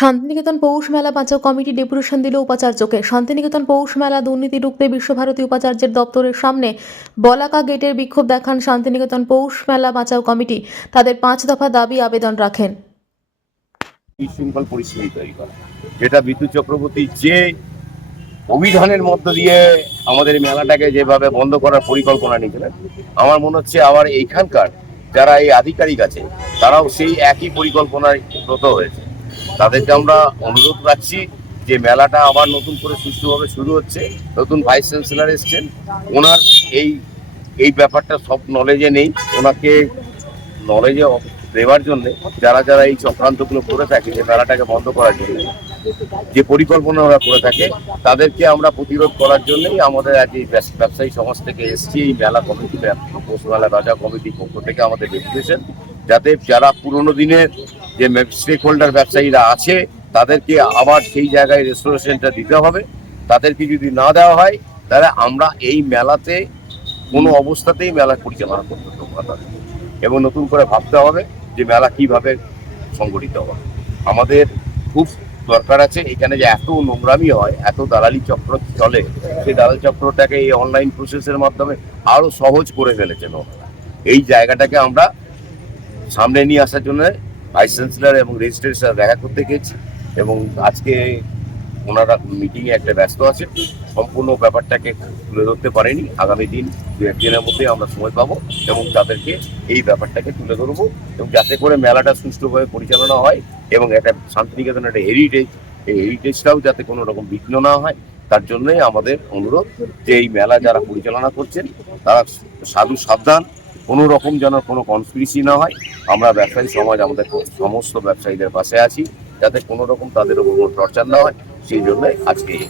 শান্তিনিকেতন পৌষ মেলা বাঁচাও committee deputation দিল উপাচার্যকে। শান্তিনিকেতন পৌষ মেলা দুর্নীতি রুখতে বিশ্বভারতী উপাচার্যের দপ্তরের সামনে বলাকা গেটের বিক্ষোভ দেখান শান্তিনিকেতন পৌষ মেলা বাঁচাও কমিটি। তাদের পাঁচ দফা দাবি আবেদন রাখেন। বিশৃঙ্খল পরিস্থিতি তৈরি করা। যেটা বিদ্যুৎ চক্রবর্তী যে অভিধানের মধ্য দিয়ে আমাদের মেলাটাকে যেভাবে বন্ধ করার পরিকল্পনা নিয়েছিলেন, আমার মনে হচ্ছে আবার এইখানকার যারা এই আধিকারিক আছে, তারাও সেই একই পরিকল্পনায় ব্রত হয়েছে। তাদেরকে আমরা অনুরোধ রাখছি যে মেলাটা আবার নতুন করে সুষ্ঠুভাবে শুরু হচ্ছে, নতুন ভাইস চ্যান্সেলার এসছেন। ওনার এই এই ব্যাপারটা সব নলেজে নেই। ওনাকে নলেজে দেওয়ার জন্য যারা যারা এই চক্রান্তগুলো করে থাকে যে মেলাটাকে বন্ধ করার জন্য, যে পরিকল্পনা ওরা করে থাকে, তাদেরকে আমরা প্রতিরোধ করার জন্যই আমাদের আজ এই ব্যবসায়ী সমাজ থেকে এসছি। এই মেলা কমিটি, পৌষ মেলা বাজার কমিটির পক্ষ থেকে আমাদের ডেপুটেশন যাতে যারা পুরোনো দিনের যে স্টেক হোল্ডার ব্যবসায়ীরা আছে, তাদেরকে আবার সেই জায়গায় রেস্টোরেশনটা দিতে হবে। তাদেরকে যদি না দেওয়া হয়, তাহলে আমরা এই মেলাতে কোনো অবস্থাতেই মেলা পরিচালনা করতে দেবো না এবং নতুন করে ভাবতে হবে যে মেলা কীভাবে সংগঠিত হবে। আমাদের খুব দরকার আছে, এখানে যে এত নোংরামি হয়, এত দালালি চক্র চলে সেই দালালি চক্রটাকে এই অনলাইন প্রসেসের মাধ্যমে আরও সহজ করে ফেলেছে। এই জায়গাটাকে আমরা সামনে নিয়ে আসার জন্য ভাইস চ্যান্সেলর এবং রেজিস্ট্রেশন দেখা করতে গেছি এবং আজকে ওনারা মিটিংয়ে একটা ব্যস্ত আছে সম্পূর্ণ ব্যাপারটাকে তুলে ধরতে পারেনি। আগামী দিন দু একদিনের মধ্যে আমরা সময় পাবো এবং তাদেরকে এই ব্যাপারটাকে তুলে ধরবো এবং যাতে করে মেলাটা সুষ্ঠুভাবে পরিচালনা হয় এবং একটা শান্তিনিকেতনের একটা হেরিটেজ এই হেরিটেজটাও যাতে কোনো রকম বিঘ্ন না হয়। তার জন্যই আমাদের অনুরোধ যে এই মেলা যারা পরিচালনা করছেন, তারা সাধু সাবধান, কোনো রকম যেন কোনো কনস্পিরেসি না হয়। আমরা ব্যবসায়ী সমাজ আমাদের সমস্ত ব্যবসায়ীদের পাশে আছি, যাতে কোনো রকম তাদের উপর টর্চার না হয়, সেই জন্য আজকে এই